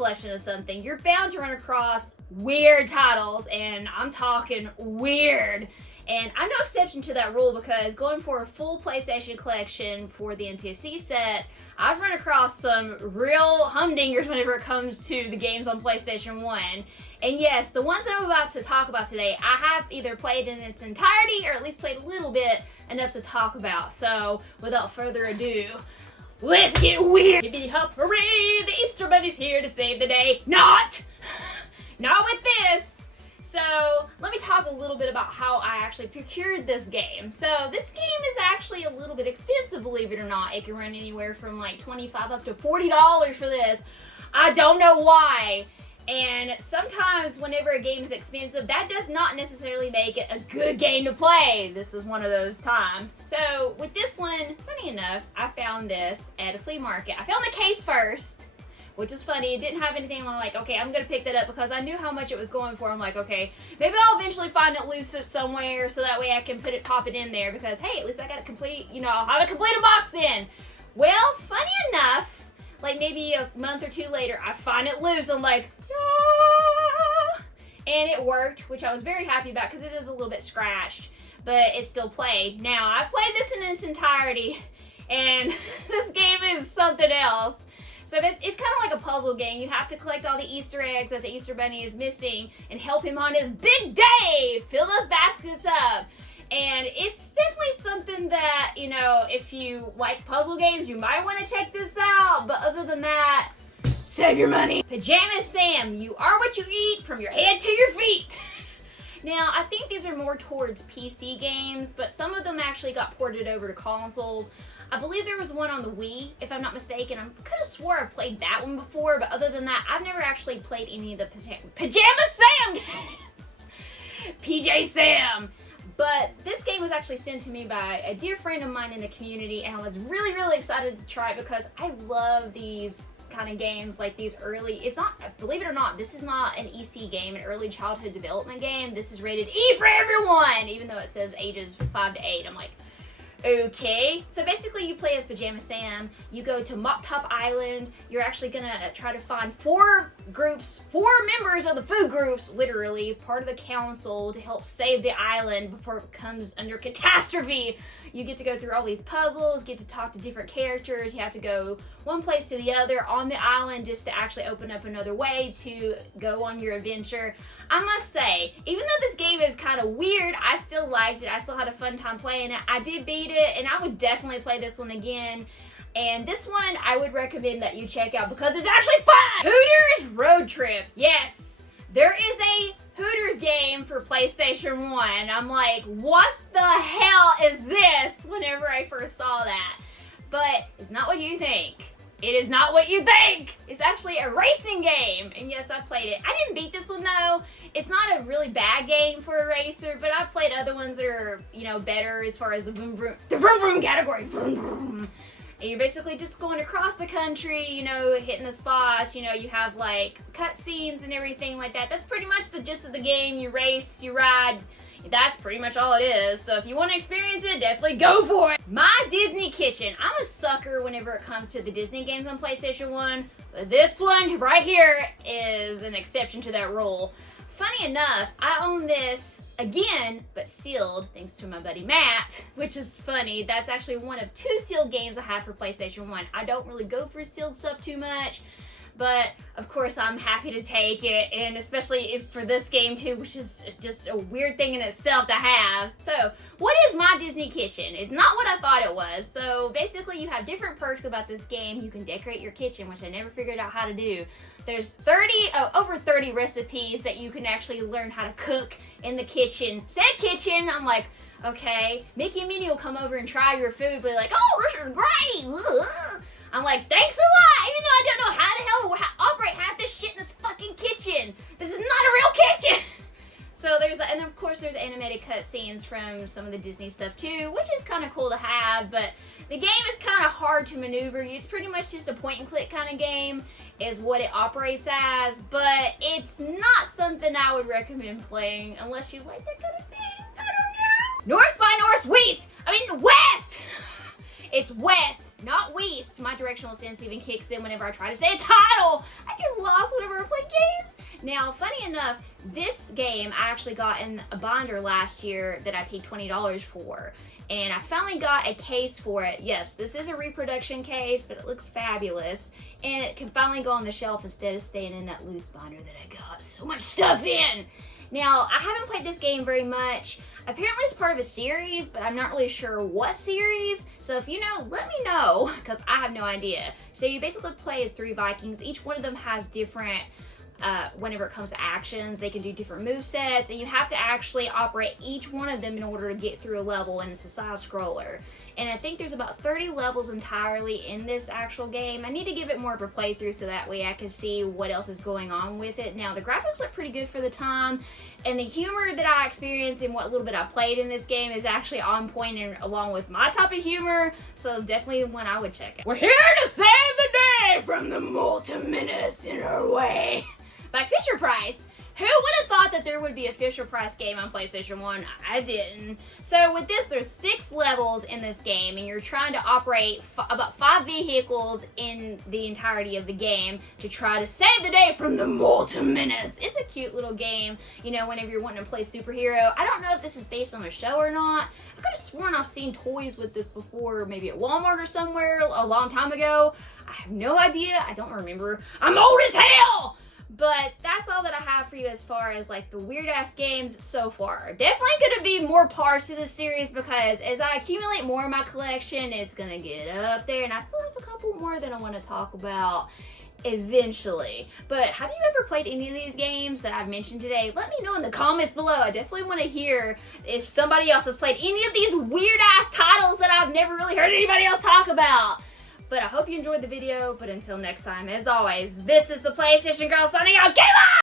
collection of something, you're bound to run across weird titles, and I'm talking weird. And I'm no exception to that rule, because going for a full PlayStation collection for the NTSC set, I've run across some real humdingers whenever it comes to the games on PlayStation 1. And yes, the ones that I'm about to talk about today, I have either played in its entirety or at least played a little bit enough to talk about. So without further ado, let's get weird! Hippity hop hooray! The Easter Bunny's here to save the day. Not with this! So, let me talk a little bit about how I actually procured this game. So, this game is actually a little bit expensive, believe it or not. It can run anywhere from like $25 up to $40 for this. I don't know why. And sometimes whenever a game is expensive, that does not necessarily make it a good game to play. This is one of those times. So, with this one, funny enough, I found this at a flea market. I found the case first, which is funny. It didn't have anything. I'm like, okay, I'm gonna pick that up because I knew how much it was going for. I'm like, okay, maybe I'll eventually find it loose somewhere so that way I can pop it in there, because hey, at least I got a complete, I'll have a complete box then. Well, funny enough, like maybe a month or two later, I find it loose. I'm like, ah! And it worked, which I was very happy about because it is a little bit scratched, but it still played. Now, I played this in its entirety, and this game is something else. So it's kind of like a puzzle game. You have to collect all the Easter eggs that the Easter Bunny is missing and help him on his big day! Fill those baskets up! And it's definitely something that, if you like puzzle games, you might want to check this out. But other than that, save your money. Pajama Sam, you are what you eat from your head to your feet. Now, I think these are more towards PC games, but some of them actually got ported over to consoles. I believe there was one on the Wii, if I'm not mistaken. I could have swore I played that one before, but other than that, I've never actually played any of the Pajama Sam games! PJ Sam! But this game was actually sent to me by a dear friend of mine in the community, and I was really, really excited to try it because I love these kind of games, like these early, believe it or not, this is not an EC game, an early childhood development game. This is rated E for everyone, even though it says ages 5 to 8. I'm like, okay. So basically you play as Pajama Sam, you go to Mop Top Island, you're actually gonna try to find four members of the food groups, literally, part of the council, to help save the island before it comes under catastrophe. You get to go through all these puzzles, get to talk to different characters, you have to go one place to the other on the island just to actually open up another way to go on your adventure. I must say, even though this game is kind of weird, I still liked it. I still had a fun time playing it. I did beat it, and I would definitely play this one again. And this one, I would recommend that you check out because it's actually fun! Hooters Road Trip. Yes, there is a Hooters game for PlayStation 1. I'm like, what the hell is this? Whenever I first saw that. But it's not what you think. It is not what you think! It's actually a racing game! And yes, I played it. I didn't beat this one though. It's not a really bad game for a racer, but I've played other ones that are, better as far as the vroom vroom category. Vroom vroom. And you're basically just going across the country, hitting the spots, you have like cutscenes and everything like that. That's pretty much the gist of the game. You race, you ride. That's pretty much all it is. So if you want to experience it, definitely go for it. My Disney Kitchen. I'm a sucker whenever it comes to the Disney games on PlayStation 1. But this one right here is an exception to that rule. Funny enough, I own this again, but sealed, thanks to my buddy Matt, which is funny. That's actually one of 2 sealed games I have for PlayStation 1. I don't really go for sealed stuff too much, but of course I'm happy to take it, and especially for this game too, which is just a weird thing in itself to have. So, what is My Disney Kitchen? It's not what I thought it was. So basically you have different perks about this game. You can decorate your kitchen, which I never figured out how to do. There's over 30 recipes that you can actually learn how to cook in the kitchen. Said kitchen, I'm like, okay. Mickey and Minnie will come over and try your food, be like, oh, this is great. Ugh. I'm like, thanks a lot, even though I don't know how the hell to operate half this shit in this fucking kitchen. This is not a real kitchen. So there's that, and of course there's animated cutscenes from some of the Disney stuff too, which is kind of cool to have, but the game is kind of hard to maneuver. It's pretty much just a point and click kind of game is what it operates as, but it's not something I would recommend playing unless you like that kind of thing. I don't know. North by Northwest! I mean, West! It's West. not waste. My directional sense even kicks in whenever I try to say a title. I get lost whenever I play games. Now, funny enough, this game I actually got in a binder last year that I paid $20 for. And I finally got a case for it. Yes, this is a reproduction case, but it looks fabulous. And it can finally go on the shelf instead of staying in that loose binder that I got so much stuff in. Now, I haven't played this game very much. Apparently it's part of a series, but I'm not really sure what series. So if you know, let me know, because I have no idea. So you basically play as 3 Vikings. Each one of them has different, whenever it comes to actions, they can do different movesets, and you have to actually operate each one of them in order to get through a level, and it's a side scroller. And I think there's about 30 levels entirely in this actual game. I need to give it more of a playthrough so that way I can see what else is going on with it. Now, the graphics look pretty good for the time, and the humor that I experienced in what little bit I played in this game is actually on point and along with my type of humor, so definitely one I would check out. We're here to save the day from the multi-menace in our way. By Fisher Price. Who would have thought that there would be a Fisher Price game on PlayStation 1? I didn't. So with this, there's 6 levels in this game, and you're trying to operate about 5 vehicles in the entirety of the game to try to save the day from the multi-menace. It's a cute little game, you know, whenever you're wanting to play superhero. I don't know if this is based on a show or not. I could have sworn I've seen toys with this before, maybe at Walmart or somewhere a long time ago. I have no idea. I don't remember. I'm old as hell! But that's all that I have for you as far as like the weird ass games so far. Definitely gonna be more parts to this series because as I accumulate more in my collection, it's gonna get up there, and I still have a couple more that I want to talk about eventually. But have you ever played any of these games that I've mentioned today? Let me know in the comments below. I definitely want to hear if somebody else has played any of these weird ass titles that I've never really heard anybody else talk about. But I hope you enjoyed the video. But until next time, as always, this is the PlayStation Girl signing out. Game on!